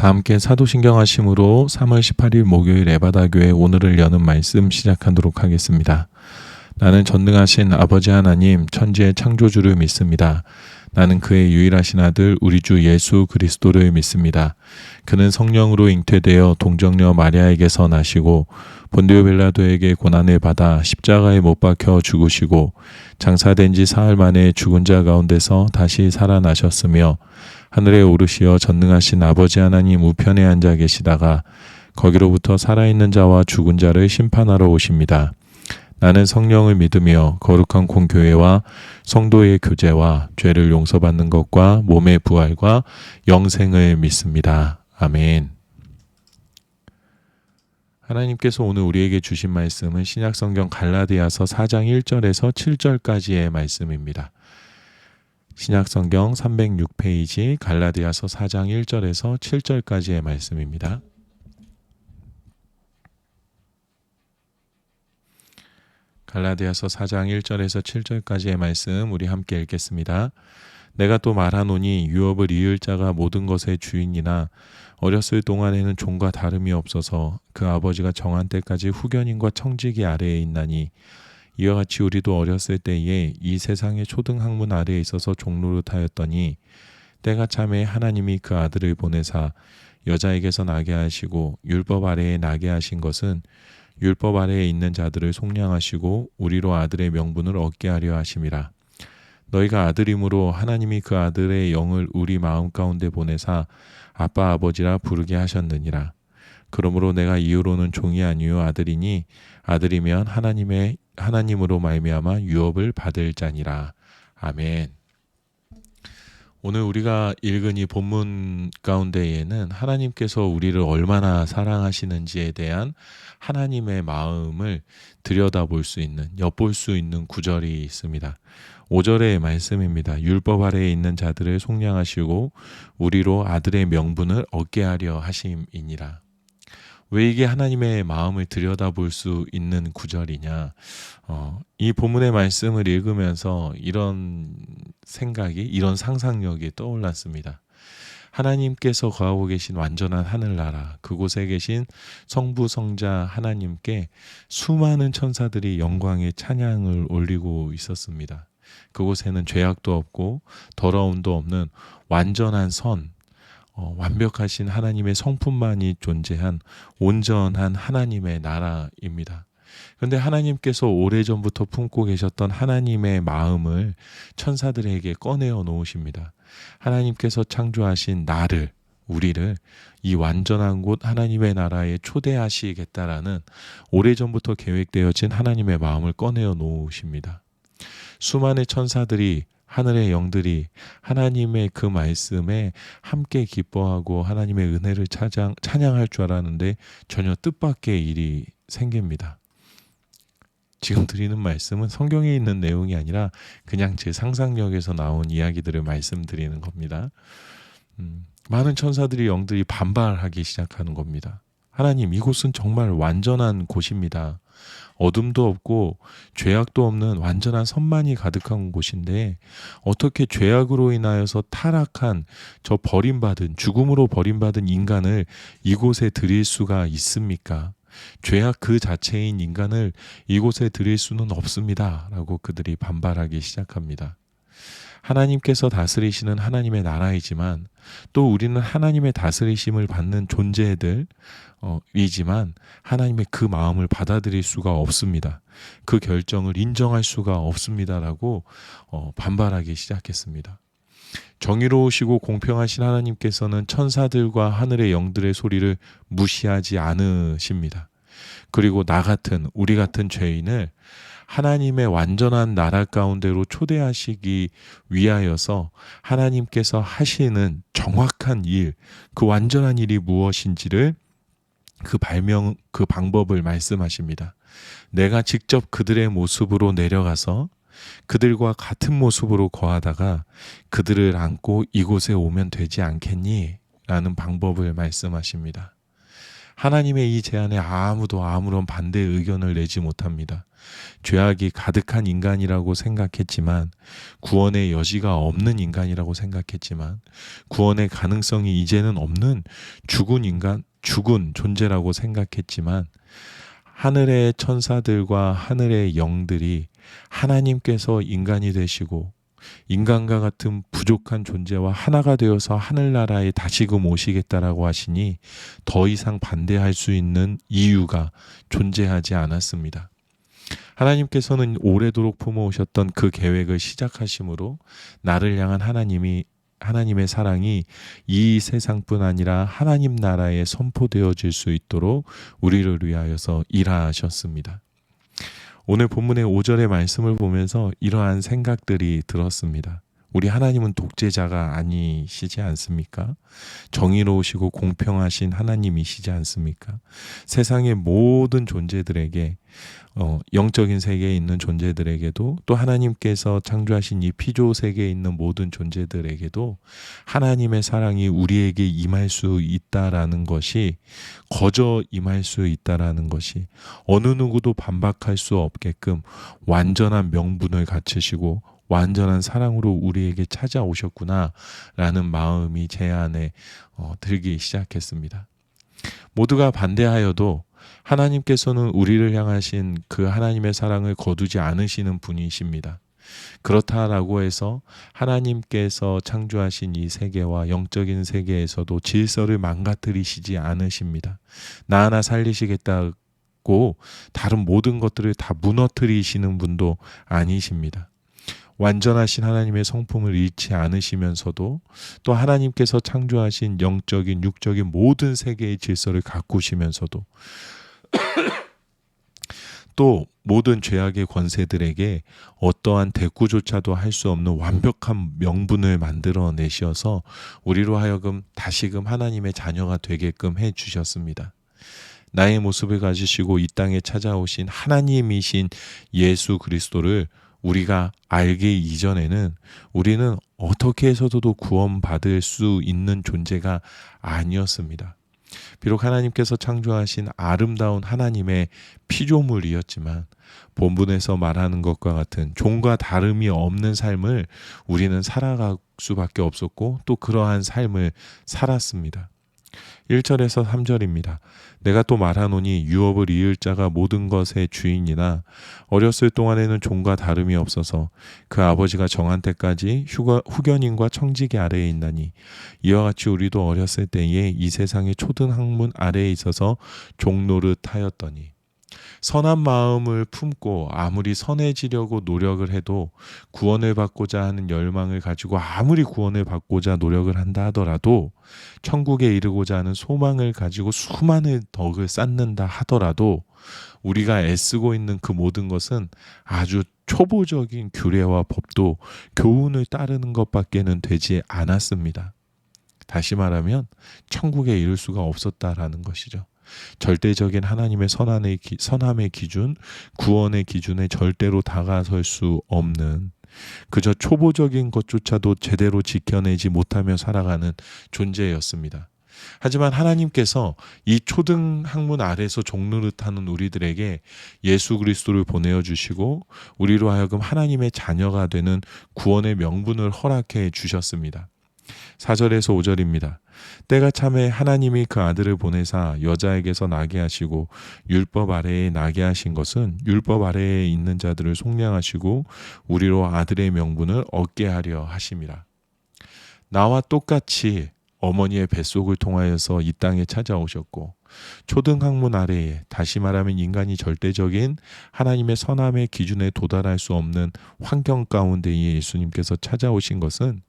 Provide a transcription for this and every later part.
다 함께 사도신경 하심으로 3월 18일 목요일 에바다교회 오늘을 여는 말씀 시작하도록 하겠습니다. 나는 전능하신 아버지 하나님 천지의 창조주를 믿습니다. 나는 그의 유일하신 아들 우리 주 예수 그리스도를 믿습니다. 그는 성령으로 잉태되어 동정녀 마리아에게서 나시고 본디오 빌라도에게 고난을 받아 십자가에 못 박혀 죽으시고 장사된 지 사흘 만에 죽은 자 가운데서 다시 살아나셨으며 하늘에 오르시어 전능하신 아버지 하나님 우편에 앉아 계시다가 거기로부터 살아있는 자와 죽은 자를 심판하러 오십니다. 나는 성령을 믿으며 거룩한 공교회와 성도의 교제와 죄를 용서받는 것과 몸의 부활과 영생을 믿습니다. 아멘. 하나님께서 오늘 우리에게 주신 말씀은 신약성경 갈라디아서 4장 1절에서 7절까지의 말씀입니다. 신약성경 306페이지 갈라디아서 4장 1절에서 7절까지의 말씀입니다. 갈라디아서 4장 1절에서 7절까지의 말씀 우리 함께 읽겠습니다. 내가 또 말하노니 유업을 이을 자가 모든 것의 주인이나 어렸을 동안에는 종과 다름이 없어서 그 아버지가 정한 때까지 후견인과 청지기 아래에 있나니 이와 같이 우리도 어렸을 때에 이 세상의 초등 학문 아래에 있어서 종노릇하였더니 때가 참에 하나님이 그 아들을 보내사 여자에게서 나게 하시고 율법 아래에 나게 하신 것은 율법 아래에 있는 자들을 속량하시고 우리로 아들의 명분을 얻게 하려 하심이라. 너희가 아들이므로 하나님이 그 아들의 영을 우리 마음 가운데 보내사 아빠 아버지라 부르게 하셨느니라. 그러므로 내가 이후로는 종이 아니요 아들이니 아들이면 하나님으로 말미암아 유업을 받을 자니라. 아멘. 오늘 우리가 읽은 이 본문 가운데에는 하나님께서 우리를 얼마나 사랑하시는지에 대한 하나님의 마음을 들여다볼 수 있는, 엿볼 수 있는 구절이 있습니다. 5절의 말씀입니다. 율법 아래에 있는 자들을 속량하시고 우리로 아들의 명분을 얻게 하려 하심이니라. 왜 이게 하나님의 마음을 들여다볼 수 있는 구절이냐? 이 본문의 말씀을 읽으면서 이런 생각이, 이런 상상력이 떠올랐습니다. 하나님께서 거하고 계신 완전한 하늘나라, 그곳에 계신 성부 성자 하나님께 수많은 천사들이 영광의 찬양을 올리고 있었습니다. 그곳에는 죄악도 없고 더러움도 없는 완전한 선, 완벽하신 하나님의 성품만이 존재한 온전한 하나님의 나라입니다. 그런데 하나님께서 오래전부터 품고 계셨던 하나님의 마음을 천사들에게 꺼내어 놓으십니다. 하나님께서 창조하신 나를, 우리를 이 완전한 곳 하나님의 나라에 초대하시겠다라는 오래전부터 계획되어진 하나님의 마음을 꺼내어 놓으십니다. 수많은 천사들이, 하늘의 영들이 하나님의 그 말씀에 함께 기뻐하고 하나님의 은혜를 찬양할 줄 알았는데 전혀 뜻밖의 일이 생깁니다. 지금 드리는 말씀은 성경에 있는 내용이 아니라 그냥 제 상상력에서 나온 이야기들을 말씀드리는 겁니다. 많은 천사들이, 영들이 반발하기 시작하는 겁니다. 하나님, 이곳은 정말 완전한 곳입니다. 어둠도 없고 죄악도 없는 완전한 선만이 가득한 곳인데 어떻게 죄악으로 인하여서 타락한 저 버림받은, 죽음으로 버림받은 인간을 이곳에 드릴 수가 있습니까? 죄악 그 자체인 인간을 이곳에 드릴 수는 없습니다. 라고 그들이 반발하기 시작합니다. 하나님께서 다스리시는 하나님의 나라이지만 또 우리는 하나님의 다스리심을 받는 존재들이지만 하나님의 그 마음을 받아들일 수가 없습니다. 그 결정을 인정할 수가 없습니다라고 반발하기 시작했습니다. 정의로우시고 공평하신 하나님께서는 천사들과 하늘의 영들의 소리를 무시하지 않으십니다. 그리고 우리 같은 죄인을 하나님의 완전한 나라 가운데로 초대하시기 위하여서 하나님께서 하시는 정확한 일, 그 완전한 일이 무엇인지를 그 방법을 말씀하십니다. 내가 직접 그들의 모습으로 내려가서 그들과 같은 모습으로 거하다가 그들을 안고 이곳에 오면 되지 않겠니? 라는 방법을 말씀하십니다. 하나님의 이 제안에 아무도 아무런 반대 의견을 내지 못합니다. 죄악이 가득한 인간이라고 생각했지만, 구원의 여지가 없는 인간이라고 생각했지만, 구원의 가능성이 이제는 없는 죽은 인간, 죽은 존재라고 생각했지만, 하늘의 천사들과 하늘의 영들이 하나님께서 인간이 되시고 인간과 같은 부족한 존재와 하나가 되어서 하늘나라에 다시금 오시겠다라고 하시니 더 이상 반대할 수 있는 이유가 존재하지 않았습니다. 하나님께서는 오래도록 품어오셨던 그 계획을 시작하심으로 나를 향한 하나님의 사랑이 이 세상뿐 아니라 하나님 나라에 선포되어질 수 있도록 우리를 위하여서 일하셨습니다. 오늘 본문의 5절의 말씀을 보면서 이러한 생각들이 들었습니다. 우리 하나님은 독재자가 아니시지 않습니까? 정의로우시고 공평하신 하나님이시지 않습니까? 세상의 모든 존재들에게, 영적인 세계에 있는 존재들에게도, 또 하나님께서 창조하신 이 피조 세계에 있는 모든 존재들에게도 하나님의 사랑이 우리에게 임할 수 있다라는 것이, 거저 임할 수 있다라는 것이, 어느 누구도 반박할 수 없게끔 완전한 명분을 갖추시고 완전한 사랑으로 우리에게 찾아오셨구나라는 마음이 제 안에 들기 시작했습니다. 모두가 반대하여도 하나님께서는 우리를 향하신 그 하나님의 사랑을 거두지 않으시는 분이십니다. 그렇다라고 해서 하나님께서 창조하신 이 세계와 영적인 세계에서도 질서를 망가뜨리시지 않으십니다. 나 하나 살리시겠다고 다른 모든 것들을 다 무너뜨리시는 분도 아니십니다. 완전하신 하나님의 성품을 잃지 않으시면서도 또 하나님께서 창조하신 영적인 육적인 모든 세계의 질서를 가꾸시면서도 또 모든 죄악의 권세들에게 어떠한 대꾸조차도 할 수 없는 완벽한 명분을 만들어 내셔서 우리로 하여금 다시금 하나님의 자녀가 되게끔 해 주셨습니다. 나의 모습을 가지시고 이 땅에 찾아오신 하나님이신 예수 그리스도를 우리가 알기 이전에는 우리는 어떻게 해서도 구원받을 수 있는 존재가 아니었습니다. 비록 하나님께서 창조하신 아름다운 하나님의 피조물이었지만 본문에서 말하는 것과 같은 종과 다름이 없는 삶을 우리는 살아갈 수밖에 없었고 또 그러한 삶을 살았습니다. 1절에서 3절입니다. 내가 또 말하노니 유업을 이을 자가 모든 것의 주인이나 어렸을 동안에는 종과 다름이 없어서 그 아버지가 정한 때까지 후견인과 청지기 아래에 있나니 이와 같이 우리도 어렸을 때에 이 세상의 초등 학문 아래에 있어서 종노릇하였더니 선한 마음을 품고 아무리 선해지려고 노력을 해도 구원을 받고자 하는 열망을 가지고 아무리 구원을 받고자 노력을 한다 하더라도 천국에 이르고자 하는 소망을 가지고 수많은 덕을 쌓는다 하더라도 우리가 애쓰고 있는 그 모든 것은 아주 초보적인 규례와 법도 교훈을 따르는 것밖에는 되지 않았습니다. 다시 말하면 천국에 이를 수가 없었다라는 것이죠. 절대적인 하나님의 선함의 기준, 구원의 기준에 절대로 다가설 수 없는, 그저 초보적인 것조차도 제대로 지켜내지 못하며 살아가는 존재였습니다. 하지만 하나님께서 이 초등 학문 아래서 종노릇하는 우리들에게 예수 그리스도를 보내어 주시고 우리로 하여금 하나님의 자녀가 되는 구원의 명분을 허락해 주셨습니다. 4절에서 5절입니다. 때가 참에 하나님이 그 아들을 보내사 여자에게서 나게 하시고 율법 아래에 나게 하신 것은 율법 아래에 있는 자들을 속량하시고 우리로 아들의 명분을 얻게 하려 하심이라. 나와 똑같이 어머니의 뱃속을 통하여서 이 땅에 찾아오셨고 초등학문 아래에, 다시 말하면 인간이 절대적인 하나님의 선함의 기준에 도달할 수 없는 환경 가운데에 예수님께서 찾아오신 것은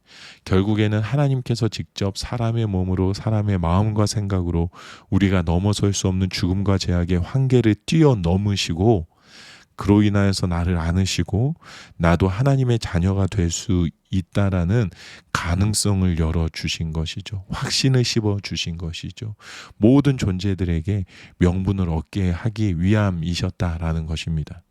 결국에는 하나님께서 직접 사람의 몸으로 사람의 마음과 생각으로 우리가 넘어설 수 없는 죽음과 죄악의 한계를 뛰어넘으시고 그로 인하여서 나를 안으시고 나도 하나님의 자녀가 될 수 있다라는 가능성을 열어주신 것이죠. 확신을 씹어주신 것이죠. 모든 존재들에게 명분을 얻게 하기 위함이셨다라는 것입니다.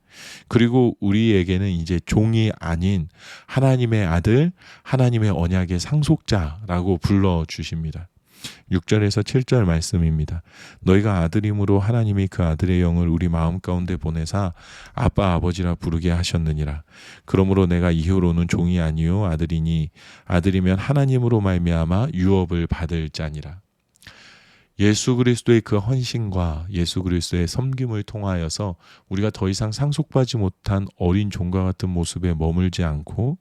그리고 우리에게는 이제 종이 아닌 하나님의 아들, 하나님의 언약의 상속자라고 불러주십니다. 6절에서 7절 말씀입니다. 너희가 아들임으로 하나님이 그 아들의 영을 우리 마음 가운데 보내사 아빠 아버지라 부르게 하셨느니라. 그러므로 내가 이후로는 종이 아니요 아들이니 아들이면 하나님으로 말미암아 유업을 받을 자니라. 예수 그리스도의 그 헌신과 예수 그리스도의 섬김을 통하여서 우리가 더 이상 상속받지 못한 어린 종과 같은 모습에 머물지 않고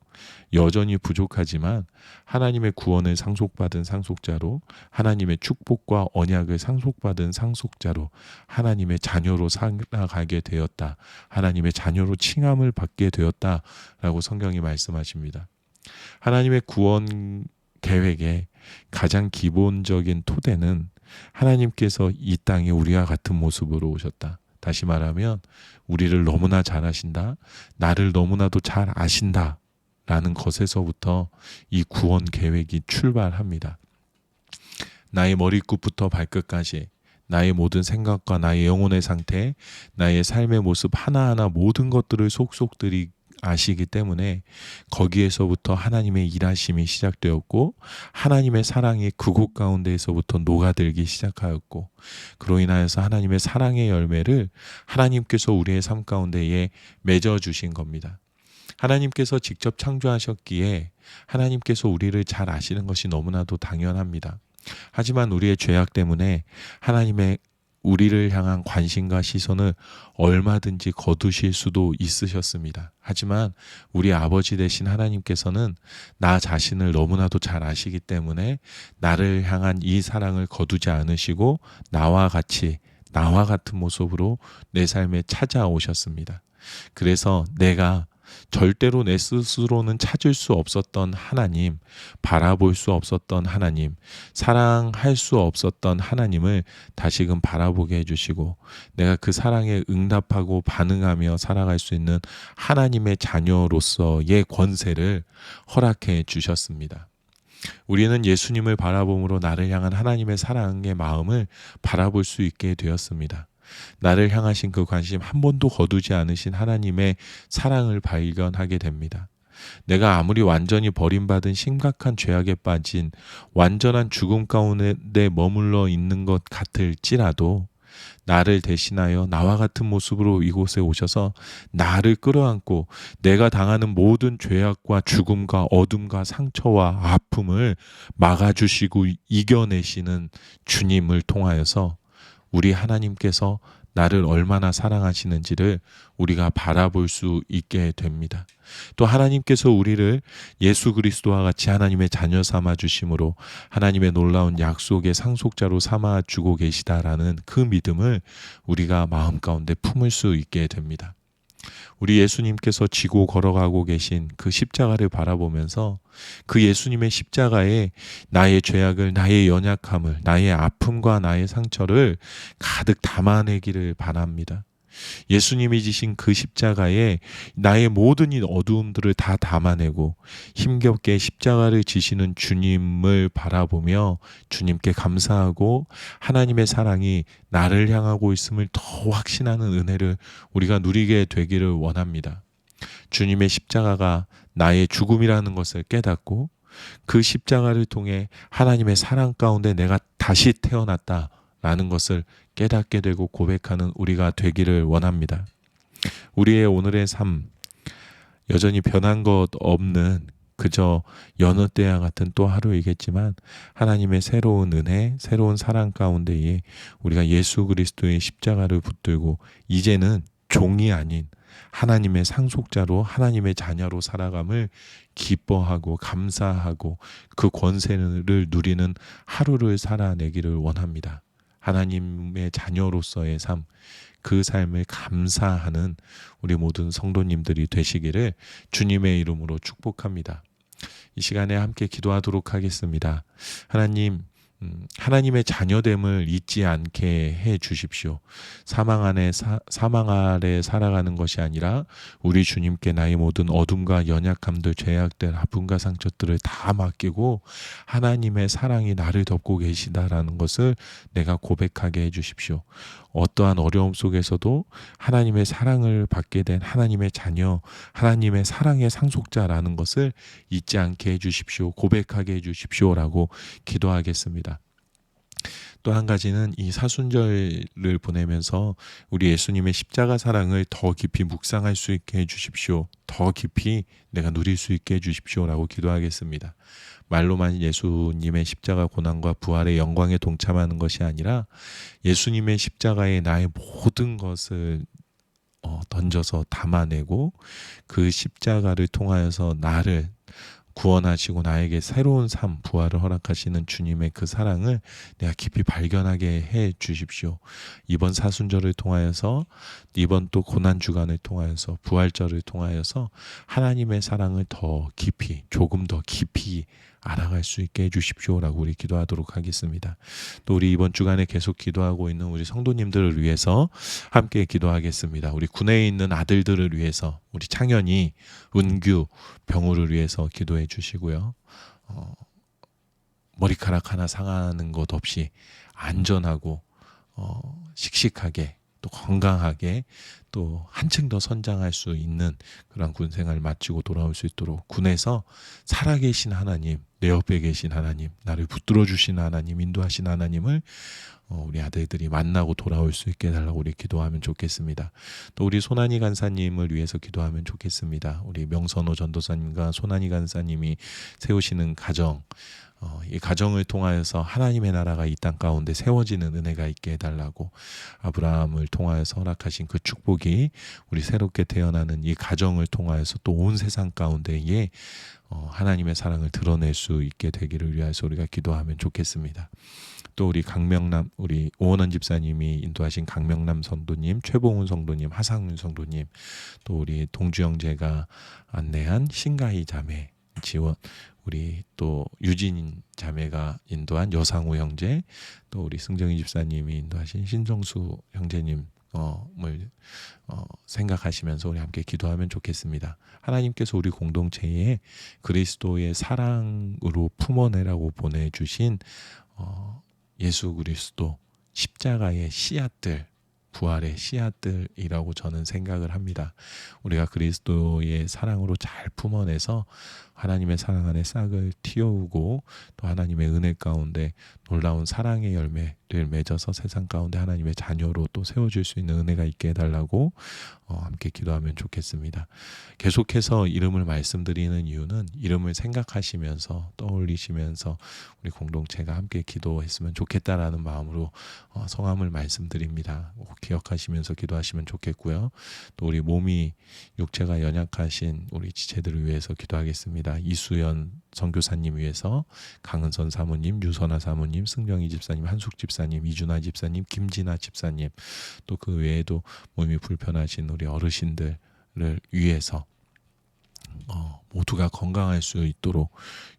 여전히 부족하지만 하나님의 구원을 상속받은 상속자로, 하나님의 축복과 언약을 상속받은 상속자로, 하나님의 자녀로 살아가게 되었다. 하나님의 자녀로 칭함을 받게 되었다라고 성경이 말씀하십니다. 하나님의 구원 계획의 가장 기본적인 토대는 하나님께서 이 땅에 우리와 같은 모습으로 오셨다. 다시 말하면 우리를 너무나 잘 아신다. 나를 너무나도 잘 아신다. 라는 것에서부터 이 구원 계획이 출발합니다. 나의 머리끝부터 발끝까지 나의 모든 생각과 나의 영혼의 상태, 나의 삶의 모습 하나하나 모든 것들을 속속들이 아시기 때문에 거기에서부터 하나님의 일하심이 시작되었고 하나님의 사랑이 그곳 가운데에서부터 녹아들기 시작하였고 그로 인하여서 하나님의 사랑의 열매를 하나님께서 우리의 삶 가운데에 맺어주신 겁니다. 하나님께서 직접 창조하셨기에 하나님께서 우리를 잘 아시는 것이 너무나도 당연합니다. 하지만 우리의 죄악 때문에 하나님의 우리를 향한 관심과 시선을 얼마든지 거두실 수도 있으셨습니다. 하지만 우리 아버지 되신 하나님께서는 나 자신을 너무나도 잘 아시기 때문에 나를 향한 이 사랑을 거두지 않으시고 나와 같은 모습으로 내 삶에 찾아오셨습니다. 그래서 내가 절대로 내 스스로는 찾을 수 없었던 하나님, 바라볼 수 없었던 하나님, 사랑할 수 없었던 하나님을 다시금 바라보게 해주시고 내가 그 사랑에 응답하고 반응하며 살아갈 수 있는 하나님의 자녀로서의 권세를 허락해 주셨습니다. 우리는 예수님을 바라봄으로 나를 향한 하나님의 사랑의 마음을 바라볼 수 있게 되었습니다. 나를 향하신 그 관심 한 번도 거두지 않으신 하나님의 사랑을 발견하게 됩니다. 내가 아무리 완전히 버림받은 심각한 죄악에 빠진 완전한 죽음 가운데 머물러 있는 것 같을지라도 나를 대신하여 나와 같은 모습으로 이곳에 오셔서 나를 끌어안고 내가 당하는 모든 죄악과 죽음과 어둠과 상처와 아픔을 막아주시고 이겨내시는 주님을 통하여서 우리 하나님께서 나를 얼마나 사랑하시는지를 우리가 바라볼 수 있게 됩니다. 또 하나님께서 우리를 예수 그리스도와 같이 하나님의 자녀 삼아 주심으로 하나님의 놀라운 약속의 상속자로 삼아 주고 계시다라는 그 믿음을 우리가 마음 가운데 품을 수 있게 됩니다. 우리 예수님께서 지고 걸어가고 계신 그 십자가를 바라보면서 그 예수님의 십자가에 나의 죄악을, 나의 연약함을, 나의 아픔과 나의 상처를 가득 담아내기를 바랍니다. 예수님이 지신 그 십자가에 나의 모든 이 어두움들을 다 담아내고 힘겹게 십자가를 지시는 주님을 바라보며 주님께 감사하고 하나님의 사랑이 나를 향하고 있음을 더 확신하는 은혜를 우리가 누리게 되기를 원합니다. 주님의 십자가가 나의 죽음이라는 것을 깨닫고 그 십자가를 통해 하나님의 사랑 가운데 내가 다시 태어났다라는 것을 깨닫게 되고 고백하는 우리가 되기를 원합니다. 우리의 오늘의 삶, 여전히 변한 것 없는 그저 여느 때와 같은 또 하루이겠지만 하나님의 새로운 은혜, 새로운 사랑 가운데에 우리가 예수 그리스도의 십자가를 붙들고 이제는 종이 아닌 하나님의 상속자로 하나님의 자녀로 살아감을 기뻐하고 감사하고 그 권세를 누리는 하루를 살아내기를 원합니다. 하나님의 자녀로서의 삶, 그 삶을 감사하는 우리 모든 성도님들이 되시기를 주님의 이름으로 축복합니다. 이 시간에 함께 기도하도록 하겠습니다. 하나님의 자녀됨을 잊지 않게 해 주십시오. 사망 아래 살아가는 것이 아니라 우리 주님께 나의 모든 어둠과 연약함들, 죄악들, 아픔과 상처들을 다 맡기고 하나님의 사랑이 나를 덮고 계시다라는 것을 내가 고백하게 해 주십시오. 어떠한 어려움 속에서도 하나님의 사랑을 받게 된 하나님의 자녀, 하나님의 사랑의 상속자라는 것을 잊지 않게 해 주십시오. 고백하게 해 주십시오라고 기도하겠습니다. 또 한 가지는 이 사순절을 보내면서 우리 예수님의 십자가 사랑을 더 깊이 묵상할 수 있게 해주십시오. 더 깊이 내가 누릴 수 있게 해주십시오라고 기도하겠습니다. 말로만 예수님의 십자가 고난과 부활의 영광에 동참하는 것이 아니라 예수님의 십자가에 나의 모든 것을 던져서 담아내고 그 십자가를 통하여서 나를 구원하시고 나에게 새로운 삶, 부활을 허락하시는 주님의 그 사랑을 내가 깊이 발견하게 해 주십시오. 이번 사순절을 통하여서, 이번 또 고난주간을 통하여서, 부활절을 통하여서 하나님의 사랑을 더 깊이, 조금 더 깊이 알아갈 수 있게 해주십시오라고 우리 기도하도록 하겠습니다. 또 우리 이번 주간에 계속 기도하고 있는 우리 성도님들을 위해서 함께 기도하겠습니다. 우리 군에 있는 아들들을 위해서 우리 창현이, 은규, 병우를 위해서 기도해 주시고요. 머리카락 하나 상하는 것 없이 안전하고 씩씩하게 또 건강하게 또 한층 더 선장할 수 있는 그런 군 생활을 마치고 돌아올 수 있도록 군에서 살아계신 하나님, 내 옆에 계신 하나님, 나를 붙들어 주신 하나님, 인도하신 하나님을 우리 아들들이 만나고 돌아올 수 있게 해달라고 우리 기도하면 좋겠습니다. 또 우리 소난이 간사님을 위해서 기도하면 좋겠습니다. 우리 명선호 전도사님과 소난이 간사님이 세우시는 가정, 이 가정을 통하여서 하나님의 나라가 이 땅 가운데 세워지는 은혜가 있게 해달라고, 아브라함을 통하여서 허락하신 그 축복이 우리 새롭게 태어나는 이 가정을 통하여서 또 온 세상 가운데에 하나님의 사랑을 드러낼 수 있게 되기를 위해서 우리가 기도하면 좋겠습니다. 또 우리 강명남, 우리 오원원 집사님이 인도하신 강명남 성도님, 최봉훈 성도님, 하상윤 성도님, 또 우리 동주 형제가 안내한 신가희 자매 지원, 우리 또 유진 자매가 인도한 여상우 형제, 또 우리 승정희 집사님이 인도하신 신정수 형제님 을 생각하시면서 우리 함께 기도하면 좋겠습니다. 하나님께서 우리 공동체에 그리스도의 사랑으로 품어내라고 보내주신 예수 그리스도 십자가의 씨앗들, 부활의 씨앗들이라고 저는 생각을 합니다. 우리가 그리스도의 사랑으로 잘 품어내서 하나님의 사랑 안에 싹을 틔우고 또 하나님의 은혜 가운데 놀라운 사랑의 열매를 맺어서 세상 가운데 하나님의 자녀로 또 세워질 수 있는 은혜가 있게 해달라고 함께 기도하면 좋겠습니다. 계속해서 이름을 말씀드리는 이유는 이름을 생각하시면서 떠올리시면서 우리 공동체가 함께 기도했으면 좋겠다라는 마음으로 성함을 말씀드립니다. 기억하시면서 기도하시면 좋겠고요. 또 우리 몸이 육체가 연약하신 우리 지체들을 위해서 기도하겠습니다. 이수연 선교사님 위해서 강은선 사모님, 유선아 사모님, 승정희 집사님, 한숙 집사님, 이준아 집사님, 김진아 집사님, 또 그 외에도 몸이 불편하신 우리 어르신들을 위해서 모두가 건강할 수 있도록,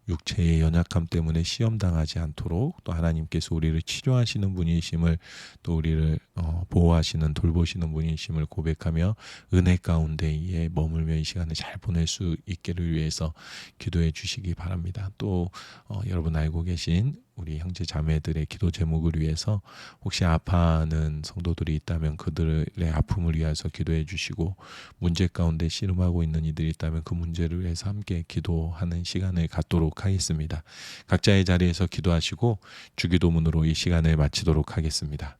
육체의 연약함 때문에 시험당하지 않도록, 또 하나님께서 우리를 치료하시는 분이심을, 또 우리를 보호하시는, 돌보시는 분이심을 고백하며 은혜 가운데에 머물며 이 시간을 잘 보낼 수 있기를 위해서 기도해 주시기 바랍니다. 또 여러분 알고 계신 우리 형제 자매들의 기도 제목을 위해서 혹시 아파하는 성도들이 있다면 그들의 아픔을 위해서 기도해 주시고, 문제 가운데 씨름하고 있는 이들이 있다면 그 문제를 위해서 함께 기도하는 시간을 갖도록 하겠습니다. 각자의 자리에서 기도하시고 주기도문으로 이 시간을 마치도록 하겠습니다.